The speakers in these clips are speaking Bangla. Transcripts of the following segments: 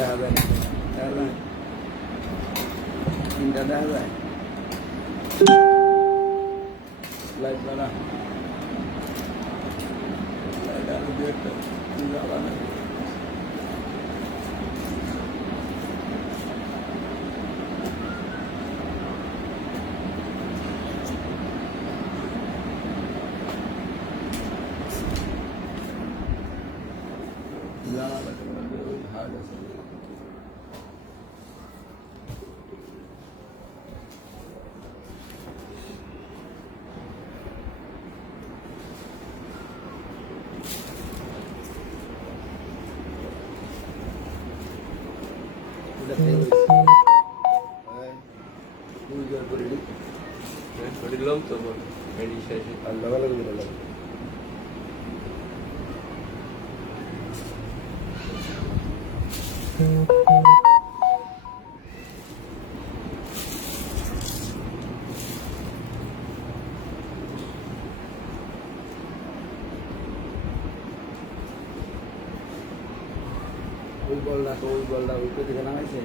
দেখা যায় না, দেখা যায় তিনটা দেখা যায় লাইট বাড়া দু একটা জ্বালা না ওই বলটা উল্টো দিকে নামাইছে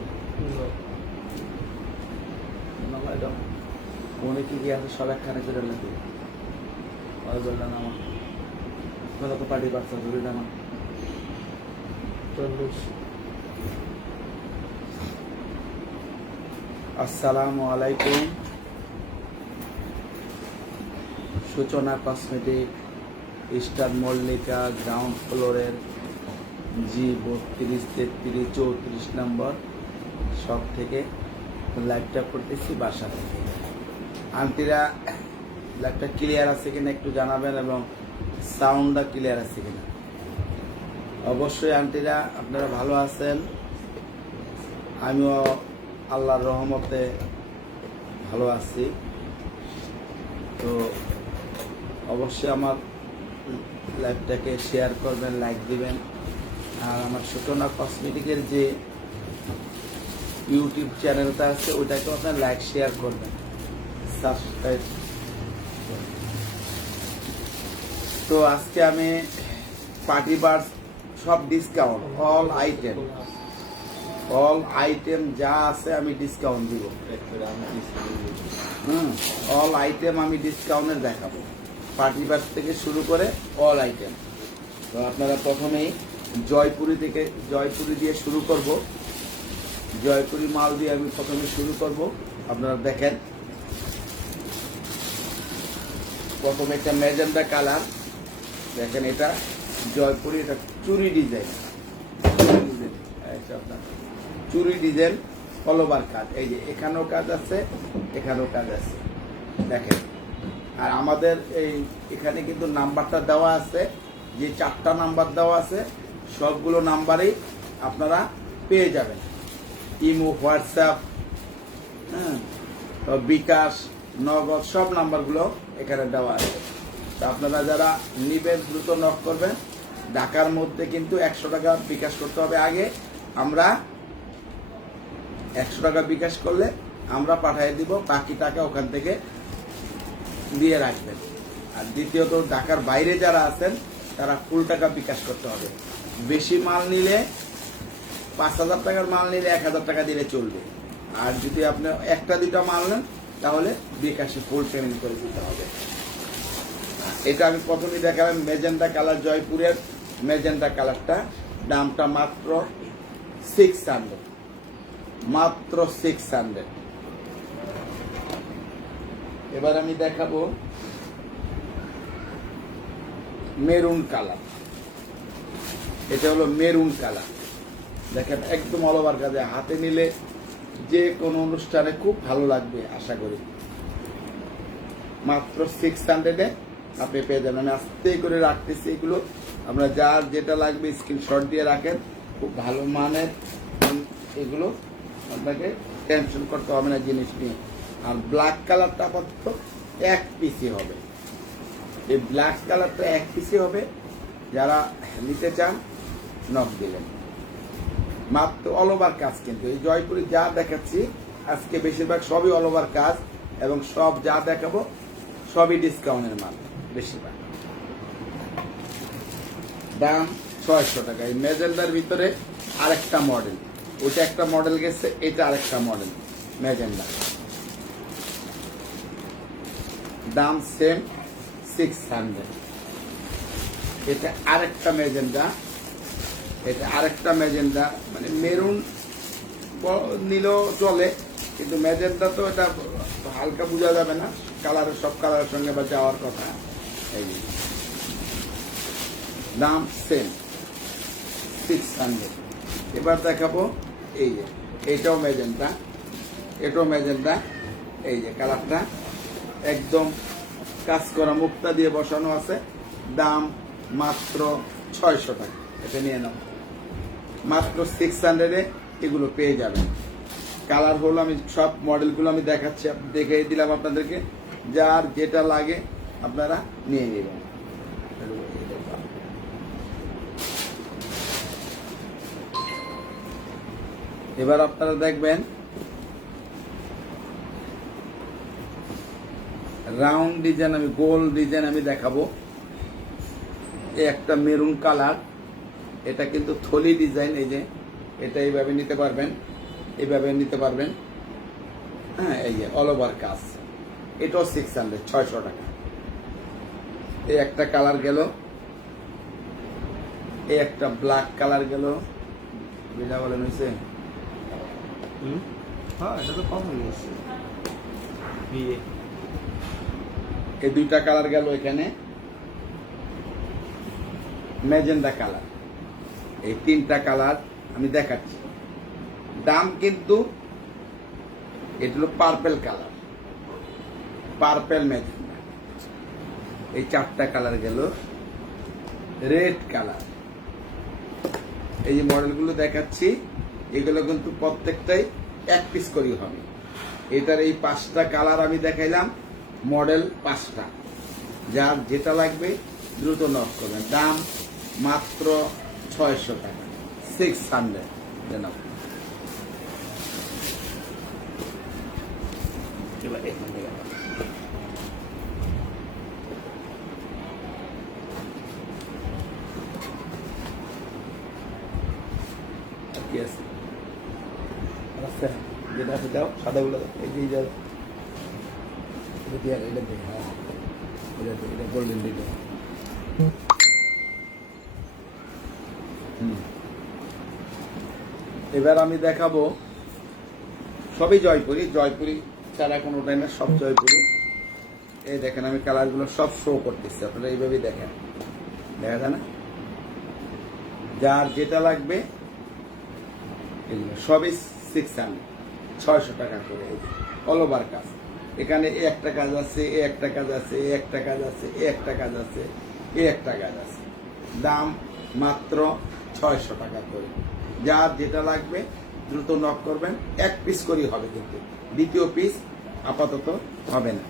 নামাই দাও মনে কি আছে সব একখানে করে লাগে ওই বলটা নামা তো পার্টি বাচ্চা ধরে নামা 40 আসসালামু আলাইকুম সূচনা কসমেটিক স্টার মল্লিকা গ্রাউন্ড ফ্লোরের G32, 33, 34 নম্বর সব থেকে লাইভটা করতেছি বাসা থেকে। আন্টিরা লাইভটা ক্লিয়ার আছে কিনা একটু জানাবেন এবং সাউন্ডটা ক্লিয়ার আছে কিনা। অবশ্যই আন্টিরা আপনারা ভালো আছেন, আমিও আল্লাহর রহমতে ভালো আছি। তো অবশ্যই আমার লাইভটাকে শেয়ার করবেন, লাইক দিবেন। আর আমার সূচনা কসমেটিকের যে ইউটিউব চ্যানেলটা আছে ওইটাকেও আপনার লাইক শেয়ার করবেন, সাবস্ক্রাইব। তো আজকে আমি পার্টি বার্স সব ডিসকাউন্ট অল আইটেম যা আছে আমি ডিসকাউন্ট দিব। অল আইটেম আমি ডিসকাউন্টের দেখাবো, পার্টি বার্স থেকে শুরু করে অল আইটেম। তো আপনারা প্রথমেই জয়পুরি দিয়ে শুরু করব। জয়পুরি মাল দিয়ে আমি প্রথমে শুরু করব। আপনারা দেখেন প্রথমে একটা ম্যাজেন্টা কালার, দেখেন এটা জয়পুরি, এটা চুরি ডিজাইন, চুরি ডিজাইন অল ওভার কাজ। এই যে এখানেও কাজ আছে, এখানেও কাজ আছে, দেখেন। আর আমাদের এখানে কিন্তু নাম্বারটা দেওয়া আছে, যে 4টা নাম্বার দেওয়া আছে সবগুলো নাম্বারেই আপনারা পেয়ে যাবেন। ইমো, হোয়াটসঅ্যাপ, বিকাশ, নগদ সব নাম্বারগুলো এখানে দেওয়া আছে। তো আপনারা যারা নিবেন দ্রুত নক করবেন। ঢাকার মধ্যে কিন্তু 100 টাকা বিকাশ করতে হবে আগে। আমরা 100 টাকা বিকাশ করলে আমরা পাঠিয়ে দিব, বাকি টাকা ওখান থেকে দিয়ে রাখবেন। আর দ্বিতীয়ত ঢাকার বাইরে যারা আছেন তারা ফুল টাকা বিকাশ করতে হবে। বেশি মাল নিলে 5000 টাকার মাল নিলে 1000 টাকা দিলে চলবে। আর যদি আপনি একটা দুটা মাল নেন তাহলে বিকাশে ফুল পেমেন্ট করে দিতে হবে। এটা আমি প্রথমেই দেখালাম ম্যাজেন্টা কালার, জয়পুরের ম্যাজেন্টা কালারটা, দামটা মাত্র 600, মাত্র 600। এবার আমি দেখাবো মেরুন কালার। এটা হলো মেরুন কালার, দেখেন একদম অল ওভার কাজে, হাতে নিলে যে কোনো অনুষ্ঠানে খুব ভালো লাগবে আশা করি। মাত্র 600-এ আপনি পেয়ে যাবেন। আমি আস্তে করে রাখতেছি এগুলো, আপনারা যার যেটা লাগবে স্ক্রিনশট দিয়ে রাখেন। খুব ভালো মানের এগুলো, আপনাকে টেনশন করতে হবে না জিনিস নিয়ে। আর ব্ল্যাক কালারটা আপাতত 1 পিসই হবে, এই ব্ল্যাক কালারটা 1 পিসই হবে। যারা নিতে চান নক দিলেন। মাত্র অল ওভার কাজ, কিন্তু এই জয়পুরি যা দেখাচ্ছি আজকে বেশিরভাগ সবই অল ওভার কাজ, এবং সব যা দেখাবো সবই ডিসকাউন্টের মাল বেশিরভাগ। দাম 600 টাকা। এই মেজেন্ডার ভিতরে আরেকটা মডেল, ওটা একটা মডেল গেছে, এটা আরেকটা মডেল ম্যাজেন্ডা, দাম সেম 600। এটা আরেকটা ম্যাজেন্ডা, এটা আরেকটা ম্যাজেন্ডা, মানে মেরুন নিলেও চলে, কিন্তু ম্যাজেন্ডা তো এটা হালকা বোঝা যাবে না, কালারের সব কালারের সঙ্গে বা যাওয়ার কথা। এই দাম সেম 600। এবার দেখাবো এই যে এটাও ম্যাজেন্ডা, এটাও ম্যাজেন্ডা, এই যে কালারটা একদম কাজ করা মুক্তা দিয়ে বসানো আছে, দাম মাত্র 600 টাকা। এটা নিয়ে নাও, মাত্র 600-এ এগুলো পেয়ে যাবেন। কালার হলো, আমি সব মডেলগুলো আমি দেখাচ্ছি, দেখে দিলাম আপনাদেরকে, যার যেটা লাগে আপনারা নিয়ে নেবেন। এবার আপনারা দেখবেন রাউন্ড ডিজাইন, আমি গোল ডিজাইন আমি দেখাবো। একটা মেরুন কালার, এটা কিন্তু থলি ডিজাইন, এই যে এটা এইভাবে নিতে পারবেন, এইভাবে নিতে পারবেন, হ্যাঁ, এই যে অল ওভার কাজ, এটাও 600 টাকা। এই একটা কালার গেল, এই একটা ব্ল্যাক কালার গেল, বিনা বলেন হয়েছে, হ্যাঁ এটা তো কম হয়ে গেছে। এই দুইটা কালার গেল, এখানে ম্যাজেন্ডা কালার, এই তিনটা কালার আমি দেখাচ্ছি। দাম কিন্তু এটা হলো পার্পেল কালার, পার্পেল ম্যাজেন্ডা। এই চারটা কালার গেল, রেড কালার। এই যে মডেলগুলো দেখাচ্ছি, এগুলো কিন্তু প্রত্যেকটাই 1 পিস করে হবে। এটার এই 5টা কালার আমি দেখাইলাম, মডেল 5টা। যার যেটা লাগবে দ্রুত নক করবেন। দাম মাত্র 600 টাকা, 600। জানাব কি আছে, আচ্ছা যেটা আছে দাও, সাদাগুলো দাও, এই যে যাও, এটা দিয়ে এটা দিয়ে, হ্যাঁ এটা গোল্ডেন দিয়ে দাও। এবার আমি দেখাবো সবই জয়পুরি, জয়পুরি ছাড়া কোনোটাই না, সব জয়পুরি। এই দেখেন আমি কালারগুলো সব শো করতেছি, আপনারা এইভাবেই দেখেন, দেখা যায় না? যার যেটা লাগবে এগুলো সবই 600 টাকা করে, অল ওভার কাজ। এখানে এ একটা কাজ আছে, এ একটা কাজ আছে, এ একটা কাজ আছে, এ একটা কাজ আছে, এ একটা কাজ আছে। দাম মাত্র 600 টাকা করে। যার যেটা লাগবে দ্রুত নক করবেন। 1 পিস করেই হবে, কিন্তু দ্বিতীয় পিস আপাতত হবে না।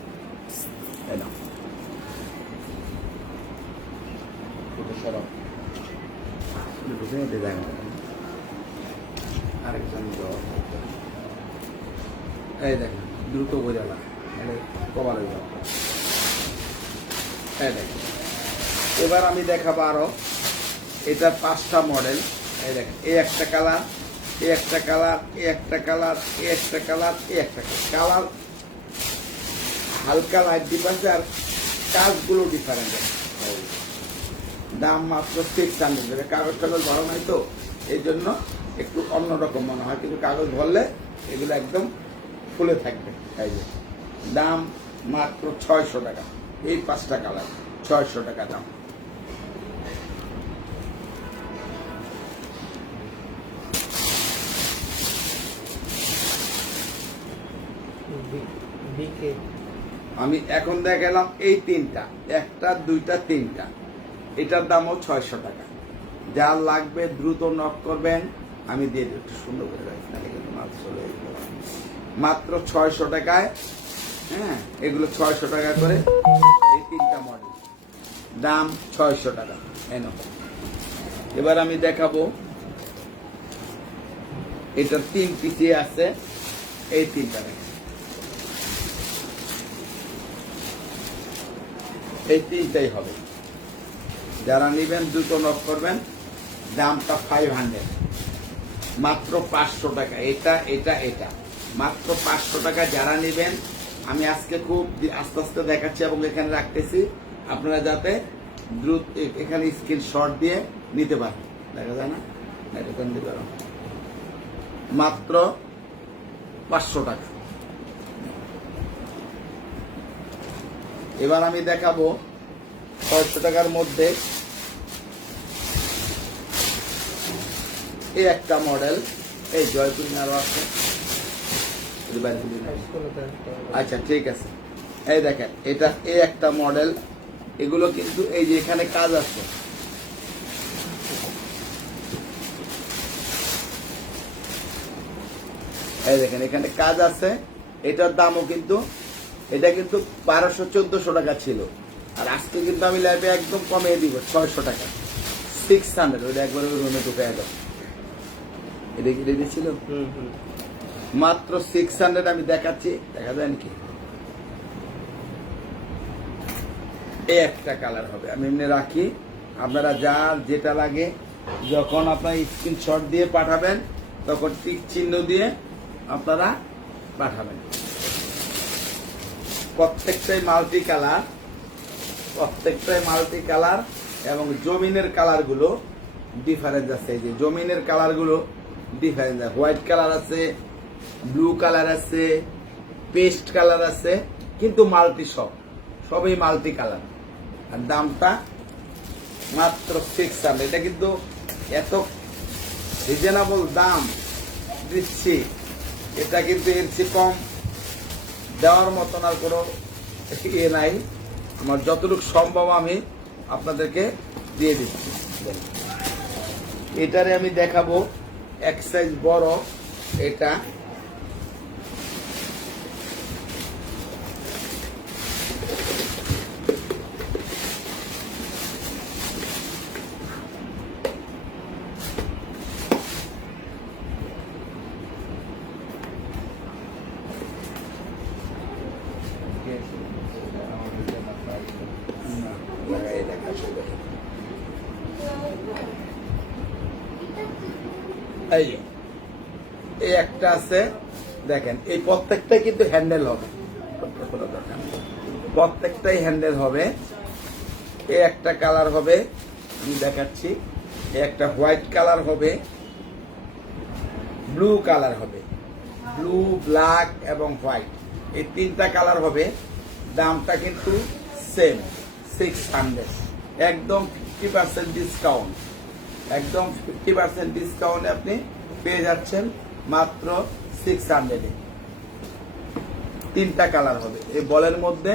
আরেকজন এই দেখেন দ্রুত বোঝা না, কভার হয়ে যাবে। এই দেখেন এবার আমি দেখাবো আরো, এটার 5টা মডেল। এই দেখেন, এই একটা কালার, এই একটা কালার, এই একটা কালার, এই একটা কালার, এই একটা কালার, হালকা লাইট ডিফারেন্স আর কাজগুলো ডিফারেন্ট। দাম মাত্র 600। কাগজ টাগজ ভরা নাই তো, এই জন্য একটু অন্যরকম মনে হয়, কিন্তু কাগজ ভরলে এগুলো একদম ফুলে থাকবে। এই যে দাম মাত্র 600 টাকা। এই 5টা কালার 600 টাকা দাম। আমি এখন দেখালাম এই 3টা, 1টা 2টা 3টা, এটার দামও 600 টাকা। যার লাগবে দ্রুত নক করবেন, আমি দিয়ে দিই। একটু সুন্দর করে রাখি, তাহলে কিন্তু মাল চলে মাত্র 600 টাকায়। হ্যাঁ, এগুলো 600 টাকা করে, এই 3টা মডেল, দাম 600 টাকা। এবার আমি দেখাবো, এটা 3 পিসে আছে, এই 3টা, এই 3টাই হবে। যারা নেবেন দ্রুত নক করবেন। দামটা 500। মাত্র 500 টাকা। এটা এটা এটা মাত্র 500 টাকা। যারা নেবেন আমি আজকে খুব আস্তে আস্তে দেখাচ্ছি এবং এখানে রাখতেছি, আপনারা যাতে দ্রুত এখানে স্ক্রিনশট দিয়ে নিতে পারেন। দেখা যায় না, এটা নিতে পারো মাত্র 500 টাকা। এবার আমি দেখাবো 600 টাকার মধ্যে এই একটা মডেল, এই জয়পুরি আরো আছে। আচ্ছা ঠিক আছে, এই দেখেন এটা এই একটা মডেল। এগুলো কিন্তু এই যে এখানে কাজ আছে, এই দেখেন এখানে কাজ আছে। এটার দামও কিন্তু এটা কিন্তু 1200-1400 টাকা ছিল, আর আজকে কিন্তু আমি লাইভে একদম কমিয়ে দিব 600 টাকা, 600। ওইটা একবার রুমে ঢুকে এলো, এটা কি রেডি ছিল? মাত্র 600 আমি দেখাচ্ছি, দেখা যায় নাকি? এই একটা কালার হবে, আমি এমনি রাখি। আপনারা যার যেটা লাগে যখন আপনার স্ক্রিনশট দিয়ে পাঠাবেন তখন টিক চিহ্ন দিয়ে আপনারা পাঠাবেন। প্রত্যেকটাই মাল্টি কালার, প্রত্যেকটাই মাল্টি কালার এবং জমিনের কালারগুলো ডিফারেন্স আছে। এই যে জমিনের কালারগুলো ডিফারেন্স আছে, হোয়াইট কালার আছে, ব্লু কালার আছে, পেস্ট কালার আছে, কিন্তু মাল্টি সবই মাল্টি কালার। আর দামটা মাত্র 600। এটা কিন্তু এত রিজনেবল দাম দিচ্ছি, এটা কিন্তু এর চেয়ে কম দেওয়ার মতন আর কোনো ইয়ে নাই। আমার যতটুকু সম্ভব আমি আপনাদেরকে দিয়ে দিচ্ছি। এটারে আমি দেখাবো এক সাইজ বড়, এটা এই একটা আছে, দেখেন এই প্রত্যেকটাই কিন্তু হ্যান্ডেল হবে, প্রত্যেকটাই হ্যান্ডেল হবে। এই একটা কালার হবে, আমি দেখাচ্ছি। এই একটা হোয়াইট কালার হবে, ব্লু কালার হবে, ব্লু, ব্ল্যাক এবং হোয়াইট, এই তিনটা কালার হবে। দামটা কিন্তু সেম 600, একদম 50% ডিসকাউন্ট, একদম 50% ডিসকাউন্টে আপনি পেয়ে যাচ্ছেন মাত্র 600-এ। তিনটা কালার হবে এই বলের মধ্যে।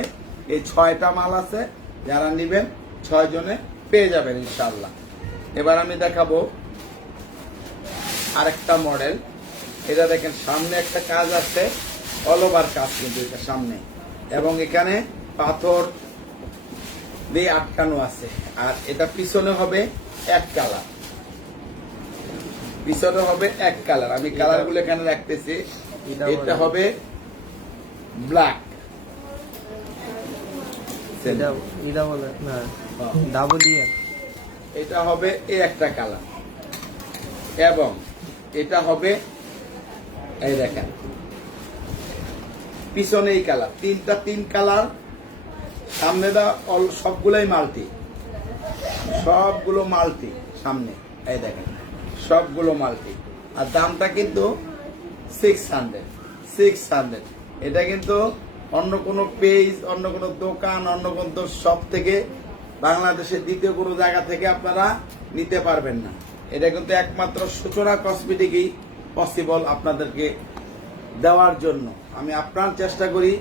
এই 6টা মাল আছে, যারা নেবেন 6 জনে পেয়ে যাবেন ইনশাআল্লাহ। এবার আমি দেখাবো আরেকটা মডেল। এটা দেখেন সামনে একটা কাজ আছে, অল ওভার কাজ কিন্তু এটা সামনে, এবং এখানে পাথর দিয়ে আটকানো আছে। আর এটা পিছনে হবে এক কালার, পিছনে হবে এক কালার। আমি কালার গুলো এখানে রাখতেছি। এটা হবে ব্ল্যাক, এটা হবে এই একটা কালার, এবং এটা হবে এই দেখেন পিছনে এই কালার। তিন কালার, সামনে সবগুলোই মাল্টি, সবগুলো মাল্টি সামনে, এই দেখেন সবগুলো মাল্টি। আর দামটা কিন্তু 600। এটা কিন্তু অন্য কোনো পেজ, অন্য কোনো দোকান, অন্য কোনো সব থেকে বাংলাদেশের দ্বিতীয় কোনো জায়গা থেকে আপনারা নিতে পারবেন না। এটা কিন্তু একমাত্র সূচনা কসমেটিকই পসিবল আপনাদেরকে দেওয়ার জন্য। আমি আপনার চেষ্টা করি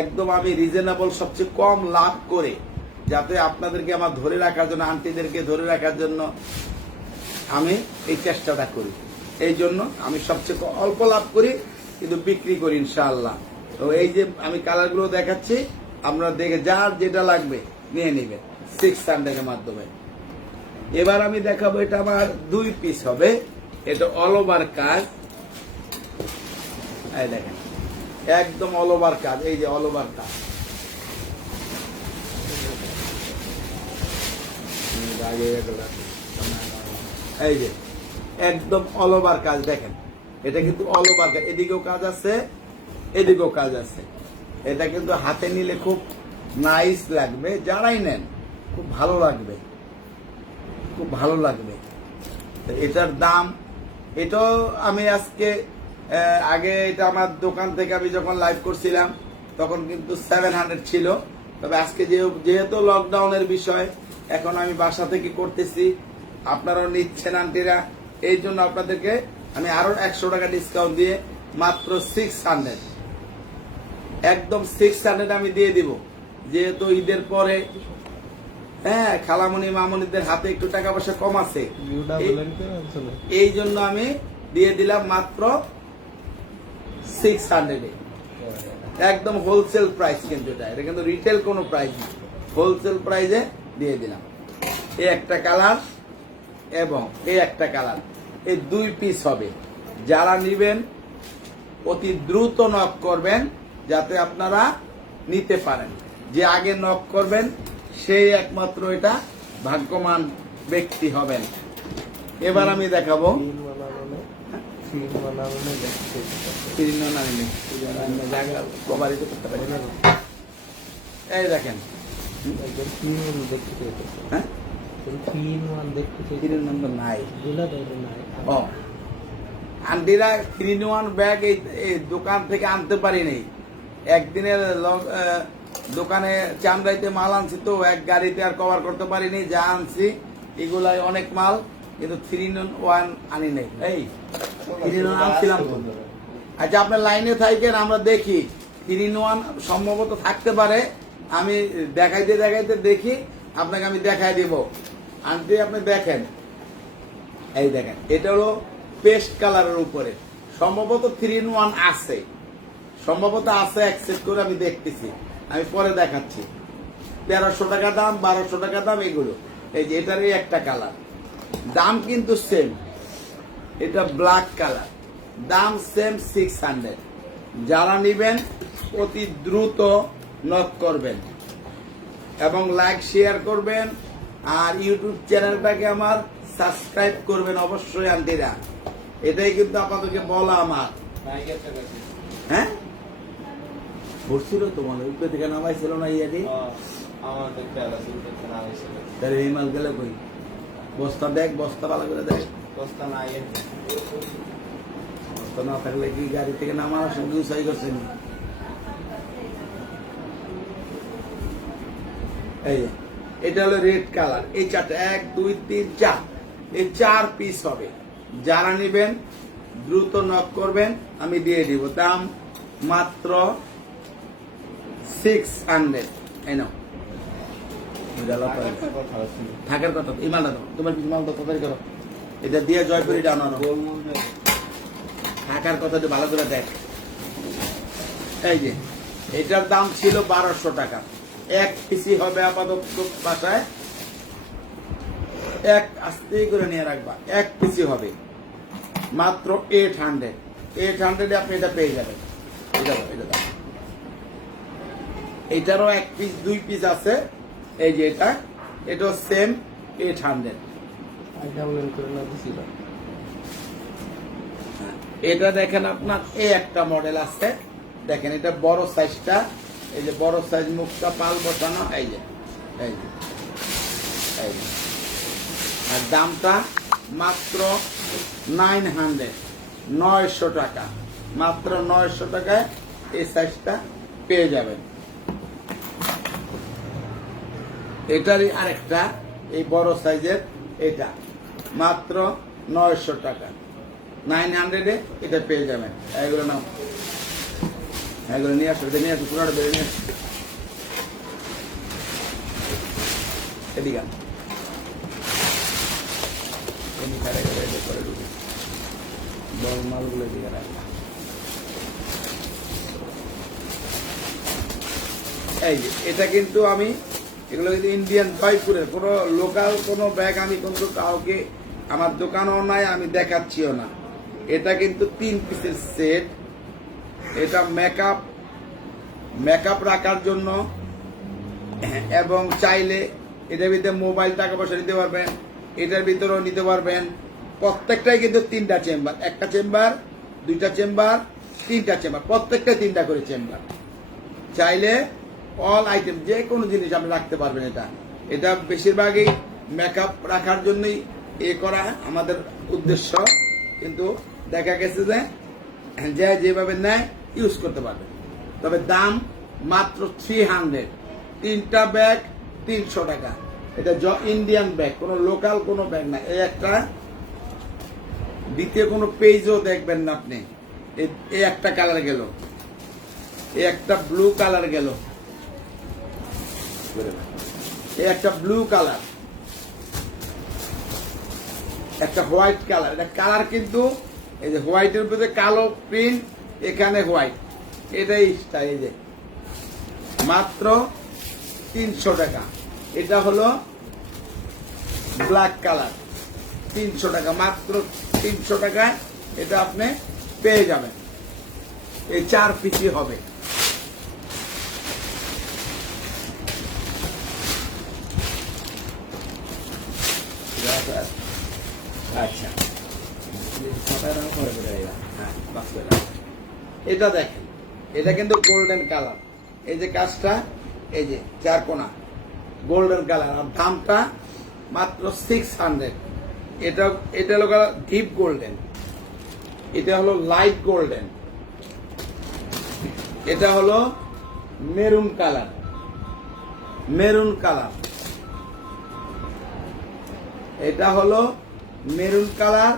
একদম আমি রিজনেবল, সবচেয়ে কম লাভ করে, যাতে আপনাদেরকে আমার ধরে রাখার জন্য, আন্টিদেরকে ধরে রাখার জন্য আমি এই চেষ্টাটা করি। এই জন্য আমি সবচেয়ে অল্প লাভ করি, কিন্তু বিক্রি করি ইনশাআল্লাহ। তো এই যে আমি কালারগুলো দেখাচ্ছি, আপনারা দেখে যার যেটা লাগবে নিয়ে নেবেন 600-এর মাধ্যমে। এবার আমি দেখাবো, এটা আমার 2 পিস হবে, এটা অল ওভার কাজ। এই দেখেন একদম অল ওভার কাজ, এই যে অল ওভার কাজ। এই যে একদম অল ওভার কাজ দেখেন, এটা কিন্তু অল ওভার কাজ, এদিকেও কাজ আছে এদিকেও কাজ আছে। এটা কিন্তু হাতে নিলে খুব নাইস লাগবে, যারাই নেন খুব ভালো লাগবে, খুব ভালো লাগবে। তো এটার দাম, এটাও আমি আজকে আগে এটা আমার দোকান থেকে আমি যখন লাইভ করছিলাম তখন কিন্তু 700 ছিল, তবে আজকে যেহেতু লকডাউনের বিষয় এখন আমি বাসা থেকে করতেছি, আপনারাও নিচ্ছেন আন্টিরা, এই জন্য আপনাদেরকে আমি আরো 100 টাকা ডিসকাউন্ট দিয়ে মাত্র 600, একদম 600 আমি দিয়ে দিব। যেহেতু ঈদের পরে হ্যাঁ খালামণি মামনিদের হাতে একটু টাকা পয়সা কম আছে, এই জন্য আমি দিয়ে দিলাম মাত্র 600 একদম হোলসেল প্রাইস। কিন্তু এটা কিন্তু রিটেল কোনো প্রাইস না, হোলসেল প্রাইসে দিয়ে দিলাম। এই একটা কালার এবং এই একটা কালার, এই 2 পিস হবে। যারা নিবেন অতি দ্রুত নক করবেন যাতে আপনারা নিতে পারেন। যে আগে নক করবেন সেই একমাত্র এটা ভাগ্যবান ব্যক্তি হবেন। এবার আমি দেখাবো এই দেখেন, হ্যাঁ নাই আন্টিরা 3-in-1 ব্যাগ এই দোকান থেকে আনতে পারিনি। একদিনের দোকানে চামড়াইতে মাল আনছি তো এক গাড়িতে আর কভার করতে পারিনি, যা আনছি এগুলাই অনেক মাল, কিন্তু 3-in-1 আনি নাই। এই 3-in-1 আনছিলাম তো। আচ্ছা আপনার লাইনে থাকেন, আমরা দেখি 3-in-1 সম্ভবত থাকতে পারে, আমি দেখাইতে দেখাইতে দেখি, আপনাকে আমি দেখাই দিব। আনতে আপনি দেখেন, এই দেখেন এটা হলো পেস্ট কালারের উপরে, সম্ভবত 3-in-1 আছে, সম্ভবত আছে, অ্যাকসেপ্ট করে আমি দেখতেছি, আমি পরে দেখাচ্ছি। 1300 টাকা দাম, 1200 টাকা দাম এগুলো। এই যে এটারই একটা কালার, দাম কিন্তু সেম, এটা ব্ল্যাক কালার, দাম সেম 600। যারা নিবেন অতি দ্রুত নক করবেন এবং লাইক শেয়ার করবেন, আর ইউটিউব চ্যানেলটাকে আমার সাবস্ক্রাইব করবেন অবশ্যই আন্টিরা, এটাই কিন্তু আপনাদেরকে বলা আমার। হ্যাঁ ভরছিল তো মনে উপরে থেকে নামাইছিল না ইয়াদি, তাহলে এই মাল গেলে কই? বস্তা দেখ, বস্তা ভালো করে দেখ, বস্তা নাই, বস্তা না থাকলে কি গাড়ি থেকে নামার সঙ্গে উৎসাহী করছেন। এই এটা হলো রেড কালার, এই 4টা 1 2 3 4, এই 4 পিস হবে। যারা নিবেন দ্রুত নক করবেন, আমি দিয়ে দিব। দাম মাত্র 600। এই নাও থাকার কথা, এই মালটা দাও, তোমার মাল তো তাড়াতাড়ি করো, এটা দিয়ে জয়পুরি ডানো থাকার কথা ভালো করে দেখ। এই যে এটার দাম ছিল 1200 টাকা, এক পিসি হবে আপাতত বাসায়, এক আস্তে করে নিয়ে রাখবা, এক পিসি হবে মাত্র 800। 800 আপনি এটা পেয়ে যাবেন। এটারও 1 পিস 2 পিস আছে, এই যে এটাও সেম 800। এটা দেখেন আপনার এই একটা মডেল আছে, দেখেন এটা বড় সাইজটা, এই যে বড় সাইজ মুখটা পাল বসানো, এই যে আর দামটা মাত্র 900 টাকা, মাত্র 900 টাকায় এই সাইজটা পেয়ে যাবেন। এটারই আরেকটা এই বড় সাইজের, এটা মাত্র 900 টাকা, 900 এটা পেয়ে যাবেন। এগুলো নাও, এগুলো নিয়ে আসো, নিয়ে আসো, পুরোটা বেড়ে নিয়ে আসো, এদিকে মালগুলো দিকে রাখলাম। এই যে এটা কিন্তু আমি, এগুলো কিন্তু ইন্ডিয়ান জয়পুরের, কোনো লোকাল কোনো ব্যাগ আমি কিন্তু কাউকে, আমার দোকানও নাই, আমি দেখাচ্ছিও না। এটা কিন্তু 3 পিসের সেট, এটা মেকআপ রাখার জন্য, এবং চাইলে এটার ভিতরে মোবাইল টাকা পয়সা নিতে পারবেন, এটার ভিতরেও নিতে পারবেন, প্রত্যেকটাই কিন্তু 3টা চেম্বার, একটা চেম্বার, 2টা চেম্বার, 3টা চেম্বার, প্রত্যেকটা 3টা করে চেম্বার। চাইলে অল আইটেম যে কোনো জিনিস আপনি রাখতে পারবেন। এটা বেশিরভাগই মেকআপ রাখার জন্যই করা আমাদের উদ্দেশ্য, কিন্তু দেখা গেছে যে যেভাবে নেয় ইউজ করতে পারবে। তবে দাম মাত্র 300, 3টা ব্যাগ 300 টাকা। এটা ইন্ডিয়ান ব্যাগ, কোনো লোকাল কোনো ব্যাগ না। এই একটা দ্বিতীয় কোনো পেজও দেখবেন না আপনি। এই একটা কালার গেল, এই একটা ব্লু কালার গেল, এই একটা ব্লু কালার, একটা হোয়াইট কালার। এটা কালার কিন্তু এই যে হোয়াইটের উপরে কালো প্রিন্ট, এখানে হোয়াইট, এটাই স্টাইল। এই যে মাত্র 300 টাকা। এটা হলো ব্ল্যাক কালার, 300 টাকা, মাত্র 300 টাকায় এটা আপনি পেয়ে যাবেন। এই 4 পিসি হবে। আচ্ছা, এটা দেখেন, এটা কিন্তু গোল্ডেন কালার। এই যে কাজটা, এই যে 4 কোণা গোল্ডেন কালার, আর দামটা মাত্র 600। এটা হলো ডিপ গোল্ডেন, এটা হলো লাইট গোল্ডেন, এটা হলো মেরুন কালার, মেরুন কালার, এটা হলো maroon colour,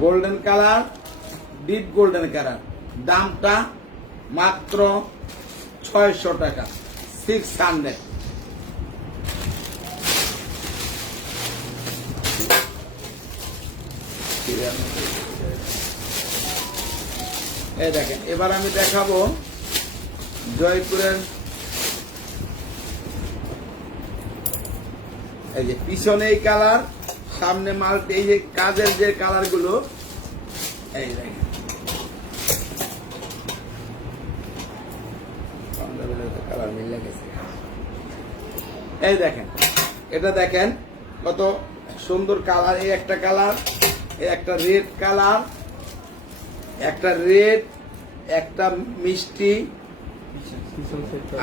golden colour, deep golden colour. দামটা মাত্র 600 টাকা, 600। এই দেখেন, এবার আমি দেখাবো জয়পুরের এই যে পিছনে এই কালার, সামনে মাল্টি, এই যে কাজের যে কালার গুলো, এই দেখেন কালার মিলে গেছে। এই দেখেন, এটা দেখেন কত সুন্দর কালার। এই একটা কালার, এই একটা রেড কালার, একটা রেড, একটা মিষ্টি,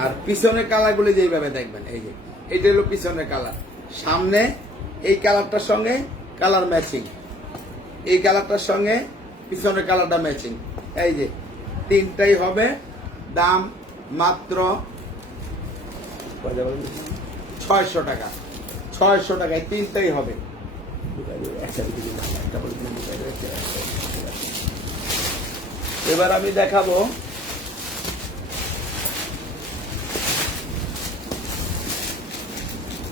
আর পিছনের কালার গুলো যেভাবে দেখবেন। এই যে এটা হলো পিছনের কালার, সামনে এই কালারটার সঙ্গে কালার ম্যাচিং, এই কালারটার সঙ্গে পিছনের কালারটা ম্যাচিং। এই যে 3টাই হবে। দাম মাত্র 600 টাকা, 600 টাকায় 3টাই হবে। এবার আমি দেখাবো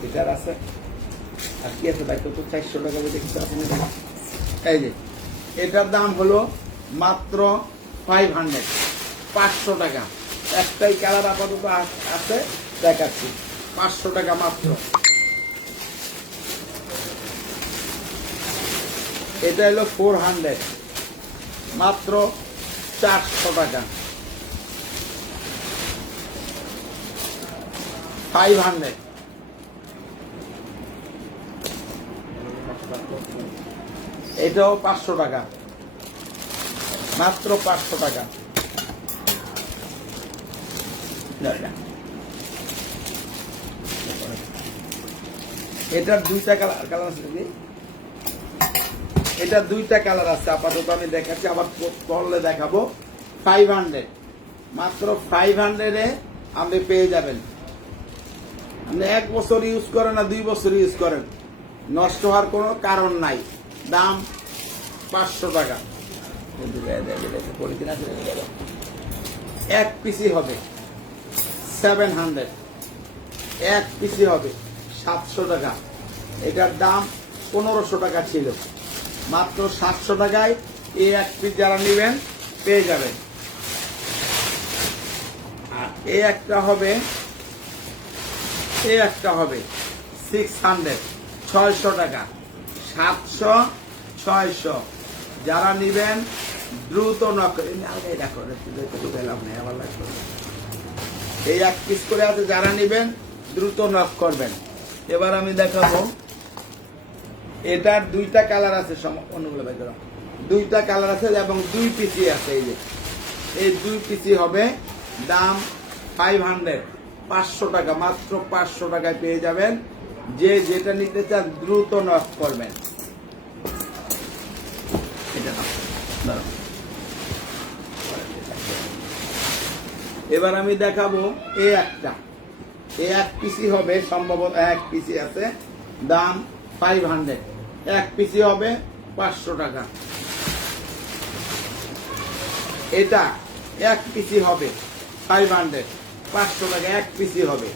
এটার আছে আর কি আছে ভাই, কত 400 টাকা দেখতে আপনি। এই যে এটার দাম হলো মাত্র 500, 500 টাকা। একটাই কালার আপাতত আছে, দেখাচ্ছি, 500 টাকা মাত্র। এটা হলো 400, মাত্র 400 টাকা। 500, এটাও 500 টাকা, মাত্র 500 টাকা। এটার 2টা কালার আছে, এটার 2টা কালার আছে আপাতত আমি দেখাচ্ছি, আবার পরলে দেখাবো। 500, মাত্র 500-এ আপনি পেয়ে যাবেন। আপনি 1 বছর ইউজ করেন না 2 বছর ইউজ করেন, নষ্ট হওয়ার কোনো কারণ নাই। দাম 500 টাকা। 1 পিসি হবে 700, 1 পিসি হবে 700 টাকা। এটার দাম 1500 টাকা ছিল, মাত্র 700 টাকায় এই 1 পিস যারা নেবেন পেয়ে যাবেন। আর এই একটা হবে 600, 600 টাকা, 700, 600। যারা নিবেন দ্রুত এই 1 পিস করে আছে, যারা নিবেন দ্রুত নক করবেন। এবার আমি দেখাবো এটার দুইটা কালার আছে, অন্যগুলো ভাই ধরো, দুইটা কালার আছে এবং 2 পিসি আছে। এই যে এই 2 পিসি হবে, দাম 500, 500 টাকা, মাত্র 500 টাকায় পেয়ে যাবেন। যে যেটা নিতে চান দ্রুত নক করবেন। এটা নাও, দাঁড়াও। এবার আমি দেখাবো এই একটা, এই 1 পিসি হবে, সম্ভবত 1 পিসি আছে, দাম 500, 1 পিসি হবে 500 টাকা। এটা 1 পিসি হবে 500, 500 টাকা 1 পিসি হবে।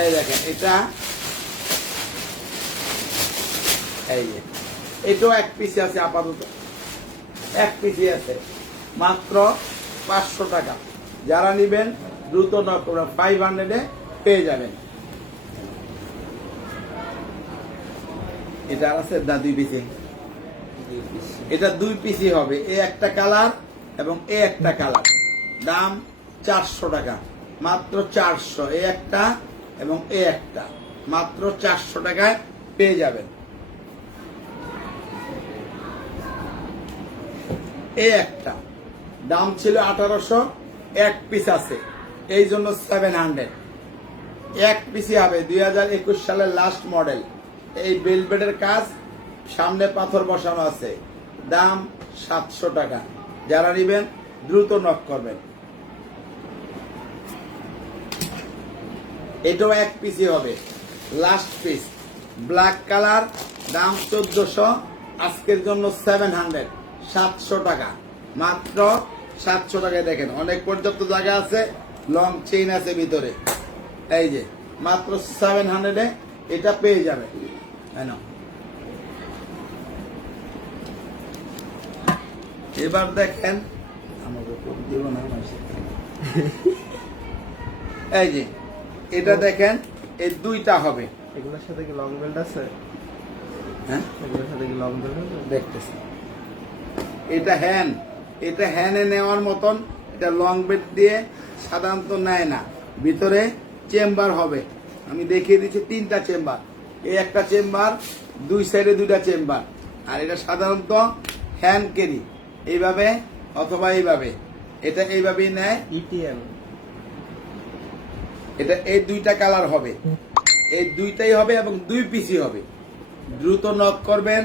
এই দেখেন এটা, এই যে এটাও 1 পিসি আছে, আপাতত 1 পিসি আছে, মাত্র 500 টাকা। যারা নিবেন দ্রুত নক করবেন, 500 এ পেয়ে যাবেন। এটা আছে না 2 পিসি, এটা 2 পিসি হবে, এ একটা কালার এবং এ একটা কালার, দাম 400 টাকা, মাত্র 400। এ একটা এবং এ একটা, মাত্র 400 টাকায় পেয়ে যাবেন। এ একটা দাম ছিল 1800, 1 পিস আছে, এই জন্য 700। 1 পিসি হবে, 2021 সালের লাস্ট মডেল। এই বেলভেটের কাজ, সামনে পাথর বসানো আছে, দাম 700 টাকা। যারা নিবেন দ্রুত নক করবেন। এটাও 1 পিসি হবে, লাস্ট পিস, ব্ল্যাক কালার, দাম 1400, আজকের জন্য 700, 700 টাকা, মাত্র 700 টাকায়। দেখেন অনেক পর্যাপ্ত জায়গা আছে, লং চেইন আছে ভিতরে। এই যে মাত্র 700 এ এটা পেয়ে যাবে। এবার দেখেন, আমাকে দিব না, এই যে এটা দেখেন, এই 2টা হবে। এগুলোর সাথে কি লং বেল্ট আছে? হ্যাঁ, এগুলোর সাথে কি লং বেল্ট আছে? দেখতেছি, এটা হ্যান্ড, এটা হ্যান্ডে নেওয়ার মতন। এটা লং বেল্ট দিয়ে সাধারণত নেয় না। ভিতরে চেম্বার হবে, আমি দেখিয়ে দিচ্ছি, 3টা চেম্বার, এই একটা চেম্বার, 2 সাইডে 2টা চেম্বার। আর এটা সাধারণত হ্যান্ড ক্যারি, এইভাবে অথবা এইভাবে, এটা এইভাবেই নেয়। ইটিএম, এটা এই 2টা কালার হবে, এই 2টাই হবে এবং 2 পিসি হবে। দ্রুত নক করবেন,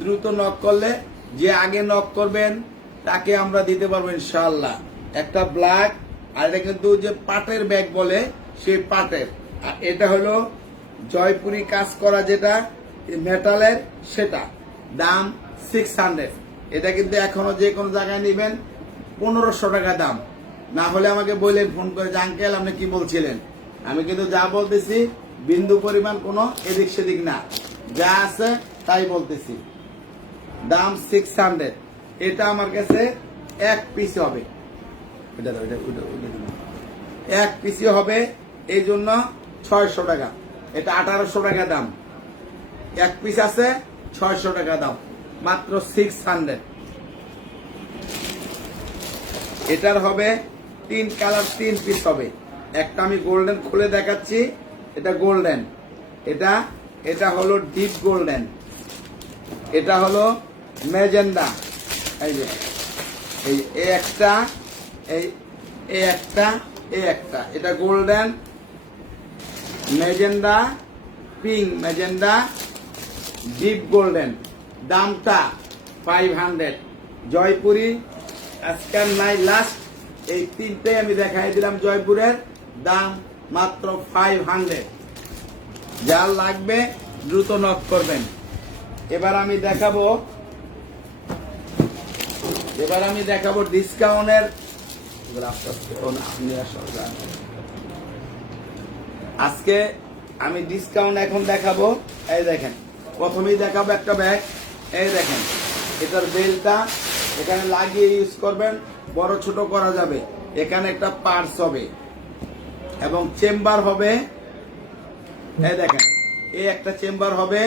দ্রুত নক করলে যে আগে নক করবেন তাকে আমরা দিতে পারবো ইনশাআল্লাহ। একটা ব্ল্যাক, আর এটা কিন্তু যে পাটের ব্যাগ বলে, সেই পাটের। আর এটা হলো জয়পুরি কাজ করা, যেটা মেটালের, সেটা দাম 600। এটা কিন্তু এখনো যে কোনো জায়গায় নিবেন 1500 টাকা দাম। না হলে আমাকে বললেন ফোন করে, যে আঙ্কেল আপনি কি বলছিলেন। আমি কিন্তু যা বলতেছি বিন্দু পরিমাণ কোনো এদিক সেদিক না, যা আছে তাই বলতেছি। দাম 600। এটা আমার কাছে 1 পিস হবে, 1 পিসি হবে, এই জন্য 600 টাকা। এটা 1800 টাকা দাম, 1 পিস আছে, 600 টাকা দাম, মাত্র 600। এটার হবে 3 কালার, 3 পিস হবে। একটা আমি গোল্ডেন খুলে দেখাচ্ছি, এটা গোল্ডেন, এটা হলো ডিপ গোল্ডেন, এটা হলো ম্যাজেন্ডা। এই যে এই একটা, এই একটা, এটা golden, magenta, pink, magenta, deep golden. দামটা 500। জয়পুরি আজকাল নাই, লাস্ট এই 3টে আমি দেখাই দিলাম। জয়পুরের দাম মাত্র 500। যার লাগবে দ্রুত নক করবেন। এবার আমি দেখাবো ডিসকাউন্টের। আজকে আমি ডিসকাউন্ট এখন দেখাবো। এই দেখেন, প্রথমেই দেখাবো একটা ব্যাগ। এই দেখেন, এটার বেলটা এখানে লাগিয়ে ইউজ করবেন, বড় ছোট করা যাবে। এখানে একটা পার্স হবে এবং চেম্বার হবে। এই দেখেন, এই একটা চেম্বার হবে,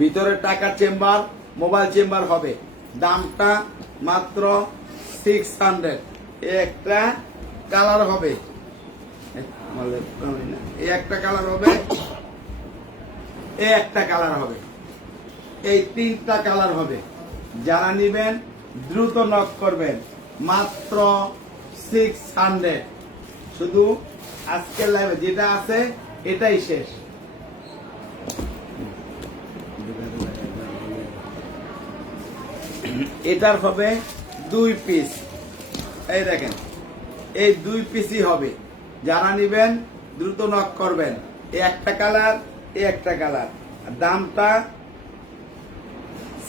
ভিতরে টাকার চেম্বার, মোবাইল চেম্বার হবে। দামটা মাত্র 600। একটা কালার হবে, এই একটা কালার হবে, এই একটা কালার হবে, এই তিনটা কালার হবে। যারা নিবেন দ্রুত নক করবেন, মাত্র 600। শুধু আজকের লাইভে যেটা আছে এটাই শেষ। এটার হবে 2 পিস, এই দেখেন এই 2 পিসই হবে। যারা নিবেন দ্রুত নক করবেন। এই একটা কালার, এই একটা কালার। দামটা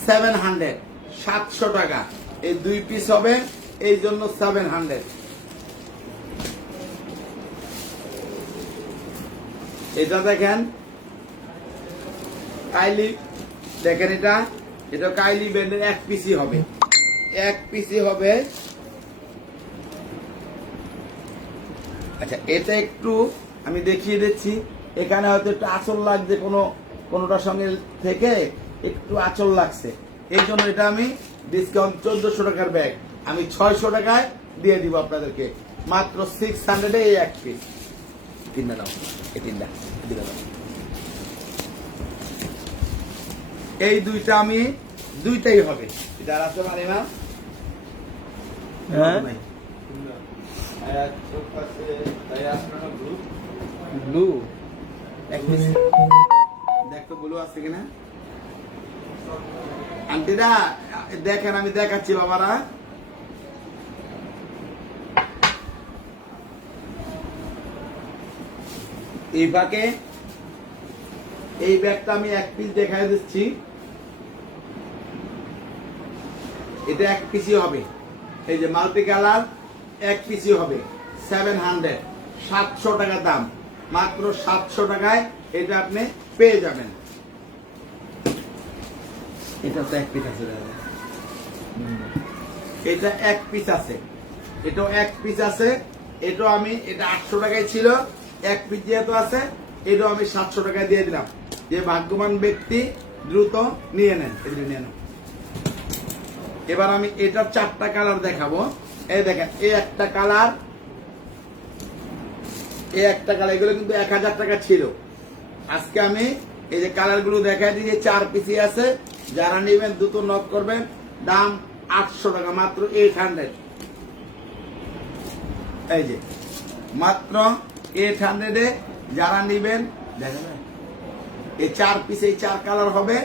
700, 700 টাকা। এই 2 পিস হবে, এই জন্য 700। এটা দেখেন কাইলি, দেখেন এটা কাইলি ব্র্যান্ডের 1 পিসই হবে, 1 পিসই হবে। আচ্ছা, এটা একটু আমি দেখিয়ে দিচ্ছি। এখানে হয়তো একটু আঁচল লাগছে, কোনোটার সঙ্গে থেকে একটু আঁচল লাগছে, এই জন্য এটা আমি ডিসকাউন্ট 1400 টাকার ব্যাগ আমি 600 টাকায় দিয়ে দিব আপনাদেরকে, মাত্র 600 এই 1 পিস। তিনটা দাও, এই তিনটা দিয়ে দাও। এই দুইটা আমি দুইটাই হবে। এটা আর আছে মানে না, হ্যাঁ ব্লু দেখতো ব্লু আছে কিনা আন্টিরা, দেখেন আমি দেখাচ্ছি বাবারা। এই ফাঁকে এই ব্যাগটা আমি 1 পিস দেখাই দিচ্ছি। এটা 1 পিসই হবে, এই যে মাল্টি কালার 1 পিসই হবে। 700, 700 টাকা দাম, মাত্র 700 টাকায় এটা আপনি পেয়ে যাবেন। এটা তো 1 পিস আছে দাদা, এটা 1 পিস আছে, এটাও 1 পিস আছে। এটাও আমি, এটা 800 টাকায় ছিল, 1 পিস যেহেতু আছে এটাও আমি 700 টাকায় দিয়ে দিলাম। যে ভাগ্যবান ব্যক্তি দ্রুত নিয়ে নেন, এগুলো নিয়ে নেন। এবার আমি এটার 4টা কালার দেখাবো। এই দেখেন, এই একটা কালার, এই একটা কালার, এগুলো কিন্তু 1000 টাকা ছিল। আজকে আমি এই যে কালার গুলো দেখাই দিয়েছি, 4 পিসি আছে। যারা নেবেন দ্রুত নক করবেন। দাম 800 টাকা, মাত্র 800। এই যে মাত্র 800 যারা নেবেন, দেখেন এই 4 পিস, এই 4 কালার হবে।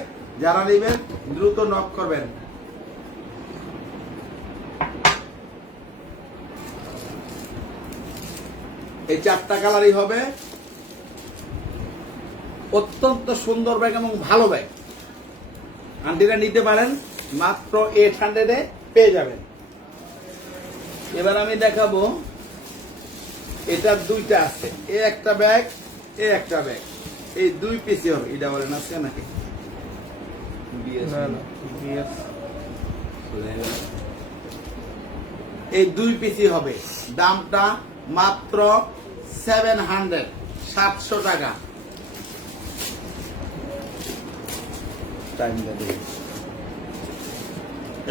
যারা নেবেন দ্রুত নক করবেন। এই 4টা কালারই হবে। অত্যন্ত সুন্দর ব্যাগ এবং ভালো ব্যাগ, আন্টিরা নিতে পারেন, মাত্র 800 পেয়ে যাবেন। এবার আমি দেখাবো, এটা 2টা আছে, এই একটা ব্যাগ, এই একটা ব্যাগ, এই 2 পিসই হবে। এটা বলেন আছে নাকি এই 2 পিসই হবে। দামটা মাত্র 700, 700 টাকা।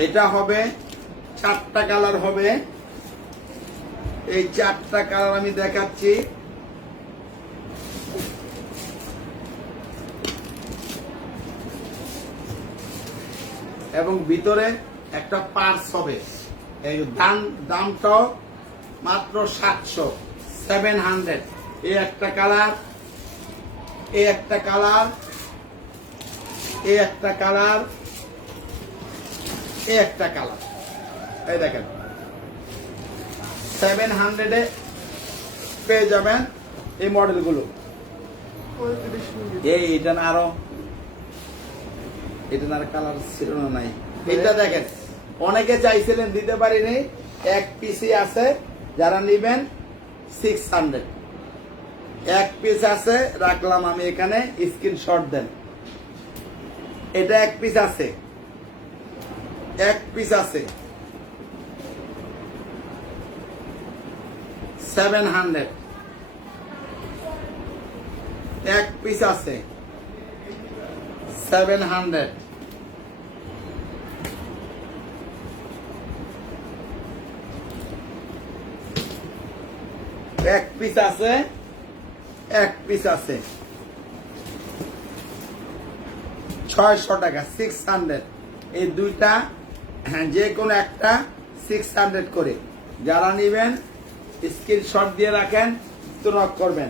এটা হবে 4টা কালার হবে। এই 4টা কালার আমি দেখাচ্ছি। এবং ভিতরে একটা পার্স হবে। এই দামটাও মাত্র 700, 700। এই একটা কালার, এই একটা কালার, এই একটা কালার, এই একটা কালার। এই দেখেন 700 পেয়ে যাবেন এই মডেলগুলো। এটা না আরো, এটা না কালার ছিল না, নাই। এটা দেখেন, অনেকে চাইছিলেন, দিতে পারিনি, 1 পিসই আছে। যারা নিবেন 600, 1 পিস আছে, রাখলাম আমি এখানে, স্ক্রিনশট দেন। এটা 1 পিস আছে, 1 পিস আছে, 700। 1 পিস আছে, 700। এক পিস আছে এক পিস আছে 600 টাকা, 600। এই দুইটা যে কোনো একটা 600 করে। যারা নেবেন স্ক্রিনশট দিয়ে রাখেন, তো নক করবেন,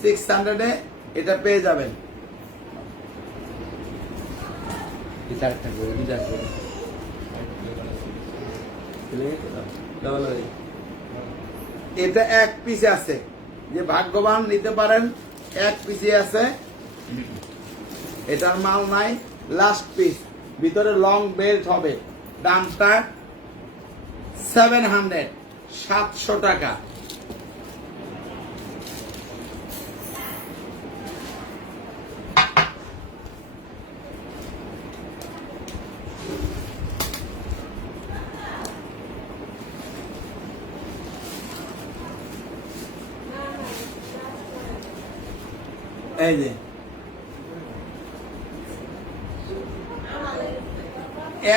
600-এ এটা পেয়ে যাবেন। এটা এক পিসে আছে, যে ভাগ্যবান নিতে পারেন, এক পিসে আছে। এটার মাল নাই, লাস্ট পিস। ভিতরে লং বেল্ট হবে। দামটা 700, 700 টাকা। এই যে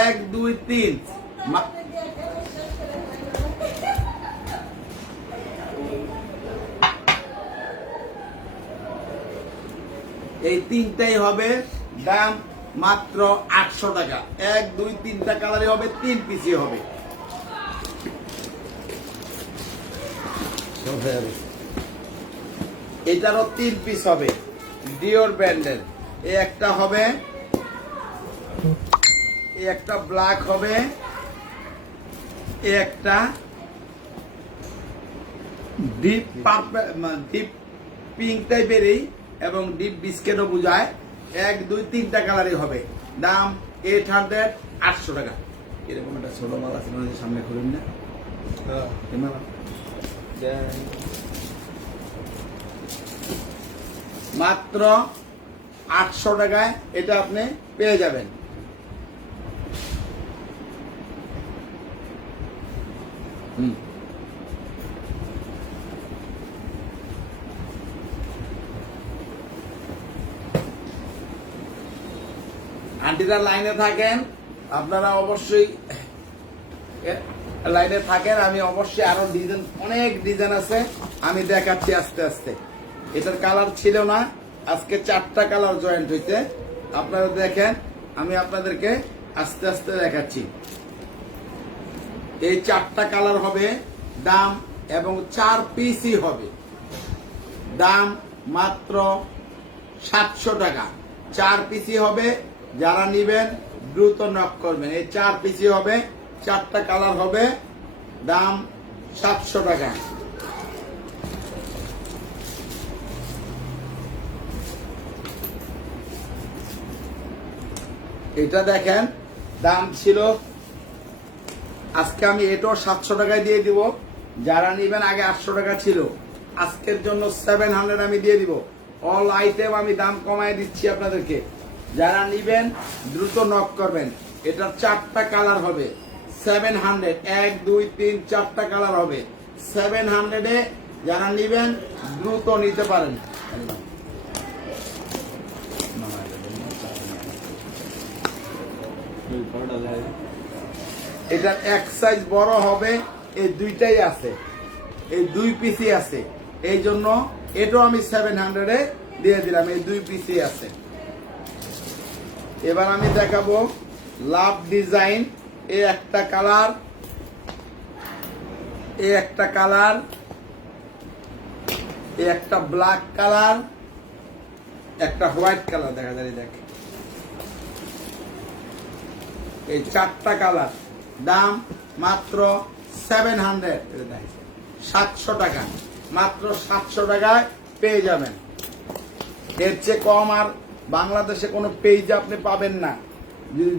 1 2 3 এই তিনটাই হবে, দাম মাত্র 800 টাকা। 1 2 3টা কালারে হবে, 3 পিসই হবে। এটারও 3 পিস হবে, ডিওর ব্র্যান্ডের। এই একটা হবে, এই একটা ব্ল্যাক হবে, এই একটা ডিপ পার্পল, ডিপ পিঙ্ক টাইপেরই এবং ডিপ বিস্কেটও বোঝায়। 1 2 3টা কালারই হবে। দাম 800, 800 টাকা। এরকম একটা ছোট মাল আছে, সামনে খুলুন না, মাত্র 800 টাকায় এটা আপনি পেয়ে যাবেন। আন্টিরা লাইনে থাকেন, আপনারা অবশ্যই লাইনে থাকেন। আমি অবশ্যই আরো ডিজাইন, অনেক ডিজাইন আছে, আমি দেখাচ্ছি আস্তে আস্তে। এটার কালার ছিল না, আজকে 4টা কালার জয়েন্ট হইতে। আপনারা দেখেন, আমি আপনাদেরকে আস্তে আস্তে দেখাচ্ছি। এই 4টা কালার হবে, দাম এবং 4 পিসই হবে। দাম মাত্র 700 টাকা। 4 পিসই হবে। যারা নিবেন দ্রুত নক করবেন। এই 4 পিসই হবে, 4টা কালার হবে, দাম 700 টাকা। এটা দেখেন, দাম ছিল, আজকে আমি এটাও 700 টাকায় দিয়ে দিব। যারা নিবেন, আগে 800 টাকা ছিল, আজকের জন্য 700 আমি দিয়ে দিব। অল আইটেম আমি দাম কমায় দিচ্ছি আপনাদেরকে। যারা নিবেন দ্রুত নক করবেন। এটা 4টা কালার হবে, 700। 1 2 3 4টা কালার হবে, 700-এ যারা নিবেন দ্রুত নিতে পারেন। এটার এক সাইজ বড় হবে, এই দুইটাই আছে, এই 2 পিসই আছে। এই জন্য এটাও আমি 700-এ দিয়ে দিলাম। এই 2 পিসই আছে। এবার আমি দেখাবো লাভ ডিজাইন। এই একটা কালার, এই একটা কালার, এই একটা ব্ল্যাক কালার, একটা হোয়াইট কালার। দেখা যায়, দেখ, এই 4টা কালার। দাম মাত্র 700, 700 টাকা। মাত্র 700 টাকায় পেয়ে যাবেন। এর চেয়ে কম আর বাংলাদেশে কোনো পেজ আপনি পাবেন না। যদি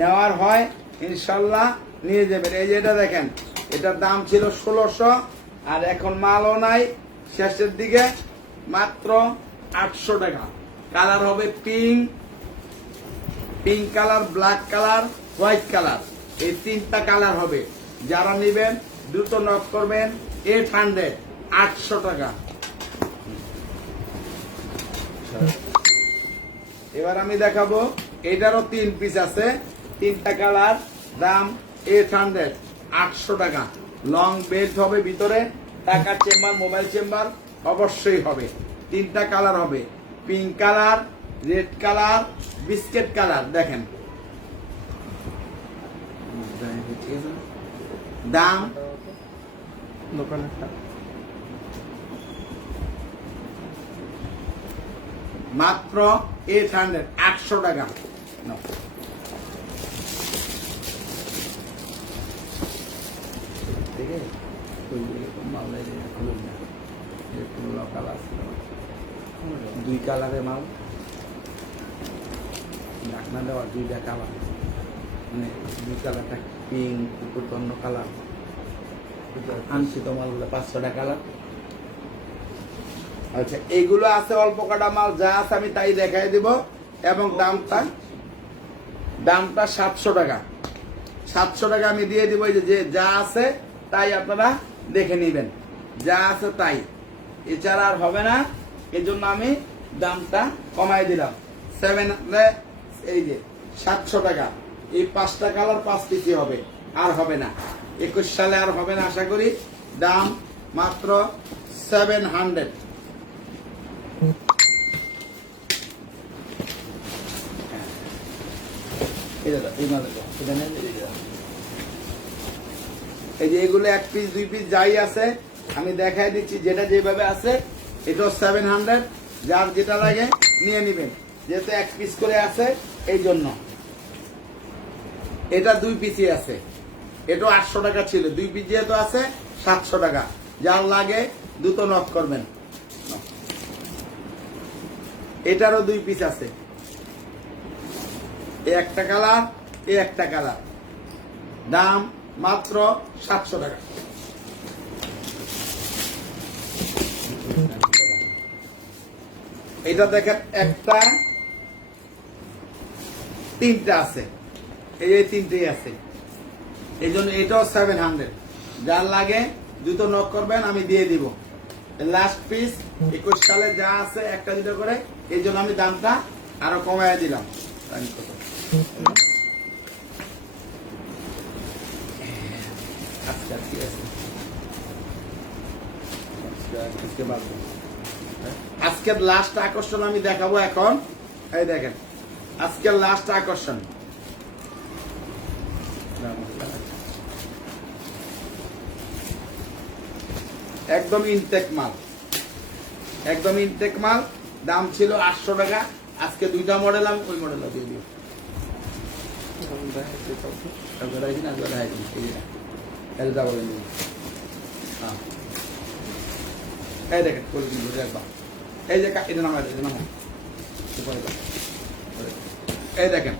নেওয়ার হয় ইনশাল্লাহ নিয়ে যাবেন। এই যে এটা দেখেন, এটার দাম ছিল 1600, আর এখন মালও নাই, শেষের দিকে। মাত্র 800 টাকা। কালার হবে pink, pink colour, black colour, white colour. এই 3টা কালার হবে। যারা নেবেন দ্রুত নক করবেন। 800, 800 টাকা। এবার আমি দেখাবো, এটারও 3 পিস আছে, 3টা কালার। দাম 800, 800 টাকা। লং বেল্ট হবে, ভিতরে টাকার চেম্বার, মোবাইল চেম্বার অবশ্যই হবে। তিনটা কালার হবে, pink colour, red colour, biscuit colour. দেখেন দাম দোকানেরটা মাত্র 800, 800 টাকা। নাও। ঠিক আছে, দুই কালারের মাল, ঢাকনা দেওয়া দুইটা কালার, মানে দুই কালারটা পিঙ্ক, উপর অন্য কালার। আনছি তো মালগুলো 500 টাকা কালার। আচ্ছা, এইগুলো আছে অল্প কাটা মাল, যা আছে আমি তাই দেখাই দিব। এবং দামটা 700 টাকা। 700 টাকা আমি দিয়ে দিব। এই যে যা আছে তাই আপনারা দেখে নেবেন, যা আছে তাই, এছাড়া আর হবে না। এই জন্য আমি দামটা কমাই দিলাম। 700, এই যে 700 টাকা। এই 5টা কালার 5 পিসি হবে, আর হবে না। 21 সালে আর হবে না আশা করি। দাম মাত্র 700। এই যে এগুলো 1 পিস 2 পিস যাই আছে আমি দেখাই দিচ্ছি, যেটা যেভাবে আছে। এটাও 700, যার যেটা লাগে নিয়ে নিবেন, যেহেতু 1 পিস করে আছে এই জন্য। এটা 2 পিসই আছে, এটাও 800 টাকা ছিল, 2 পিস যেহেতু আছে 700 টাকা। যার লাগে দুটো নক করবেন। এটারও 2 পিস আছে, এই একটা কালার, এই একটা কালার। দাম মাত্র 700 টাকা। এটা দেখেন, একটা, তিনটা আছে, এই তিনটেই আছে, এই জন্য এটাও 700। যার লাগে দুটো নক করবেন, আমি দিয়ে দিব। লাস্ট পিস 21 সালে যা আছে একটা দুটো করে, এই জন্য আমি দামটা আরো কমাইয়া দিলাম। আজকের লাস্ট আকর্ষণ আমি দেখাবো এখন। এই দেখেন, আজকের লাস্ট আকর্ষণ। একদম ইনটেক মাল, একদম ইনটেক মাল। দাম ছিল 800 টাকা। আজকে দুইটা মডেল আমি ওই মডেল দিয়ে দিই। এই দেখেন, এই যে এটা নামা, এই দেখেন,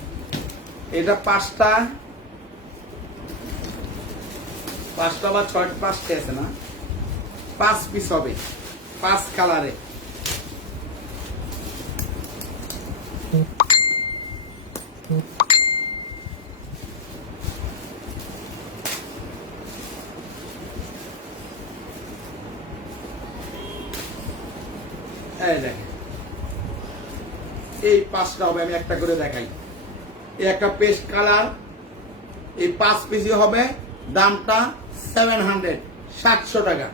এটা 5টা বা 5টা আছে না, 5 পিস হবে, 5 কালারে। এই দেখেন, এই 5টা হবে, আমি একটা করে দেখাই। এই একটা পেস্ট কালার, এই 5 পিসই হবে। দামটা 700, 700 টাকা।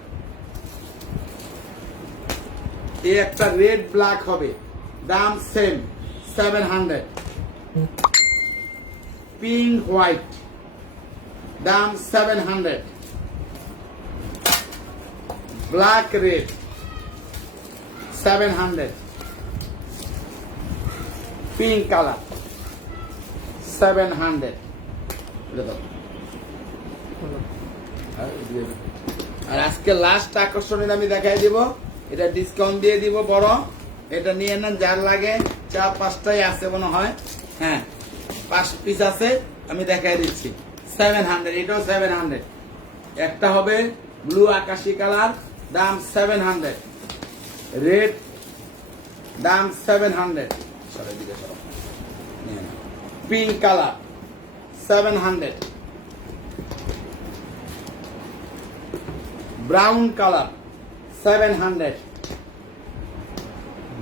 এই একটা রেড ব্ল্যাক হবে, দাম সেম 700। পিঙ্ক হোয়াইট, দাম 700। Black red 700। Pink colour 700। আর আজকে লাস্ট আকর্ষণের আমি দেখাই দিব। এটা ডিসকাউন্ট দিয়ে দিব বড়। এটা নিয়ে নেন, যার লাগে। 4-5টাই আছে মনে হয়, হ্যাঁ 5 পিস আছে, আমি দেখাই দিচ্ছি। 700, এটাও 700। একটা হবে ব্লু আকাশি কালার, দাম 700। রেড, দাম 700। Pink colour 700। Brown colour 700।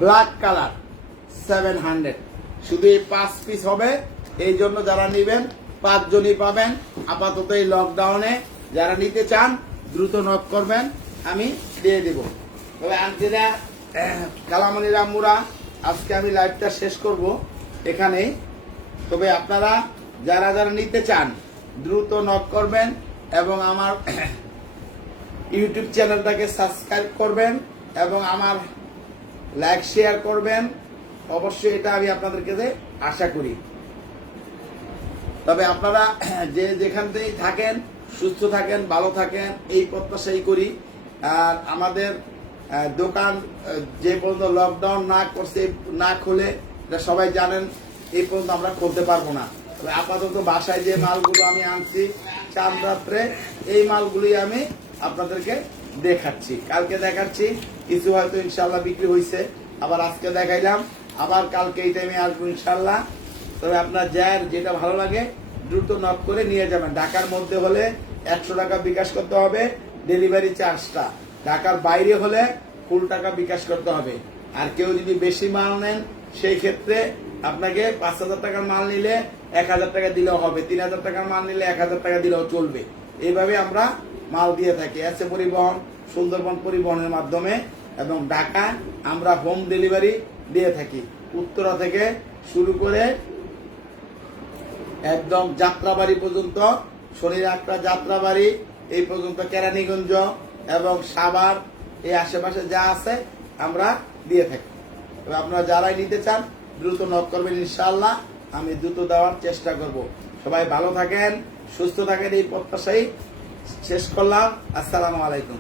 Black colour 700। শুধু এই 5 পিস হবে, এই জন্য যারা নেবেন 5 জনই পাবেন আপাতত এই লকডাউনে। যারা নিতে চান দ্রুত নক করবেন, আমি দিয়ে দেব। তবে আন্টিরা কালামণির আম্মুরা, আজকে আমি লাইভটা শেষ করব এখানেই। তবে আপনারা যারা যারা নিতে চান দ্রুত নক করবেন এবং আমার ইউটিউব চ্যানেলটাকে সাবস্ক্রাইব করবেন এবং আমার লাইক শেয়ার করবেন। অবশ্যই এটা আমি আপনাদের কাছে আশা করি। তবে আপনারা যে যেখান থেকেই থাকেন সুস্থ থাকেন, ভালো থাকেন, এই প্রত্যাশাই করি। আর আমাদের দোকান যে পর্যন্ত লকডাউন না খুলে, এটা সবাই জানেন, এই পর্যন্ত আমরা খুলতে পারবো না। তবে আপাতত বাসায় যে মালগুলো আমি আনছি চাঁদ রাত্রে, এই মালগুলোই আমি আপনাদেরকে দেখাচ্ছি, কালকে দেখাচ্ছি। কিছু হয়তো ইনশাল্লাহ বিক্রি হয়েছে, আবার আজকে দেখাইলাম, আবার কালকে এই টাইমে আসবো ইনশাল্লাহ। তবে আপনার যার যেটা ভালো লাগে দ্রুত নক করে নিয়ে যাবেন। ঢাকার মধ্যে হলে 100 টাকা বিকাশ করতে হবে ডেলিভারি চার্জটা, ঢাকার বাইরে হলে ফুল টাকা বিকাশ করতে হবে। আর কেউ যদি বেশি মাল নেন সেই ক্ষেত্রে আপনাকে 5,000 টাকার মাল নিলে 1,000 টাকা দিলেও হবে, 3,000 টাকার মাল নিলে 1,000 টাকা দিলেও চলবে। এইভাবে আমরা মাল দিয়ে থাকি এসএ পরিবহন, সুন্দরবন পরিবহনের মাধ্যমে। এবং ঢাকা আমরা হোম ডেলিভারি দিয়ে থাকি, উত্তরা থেকে শুরু করে একদম যাত্রাবাড়ি পর্যন্ত, শনিরাত্রা যাত্রাবাড়ি এই পর্যন্ত, কেরানীগঞ্জ এবং সাভার, এই আশেপাশে যা আছে আমরা দিয়ে থাকি। তবে আপনারা যারাই নিতে চান দ্রুত নক করবেন, ইনশাআল্লাহ আমি দ্রুত দেওয়ার চেষ্টা করব। সবাই ভালো থাকেন, সুস্থ থাকেন, এই প্রত্যাশাই শেষ করলাম। আসসালামু আলাইকুম।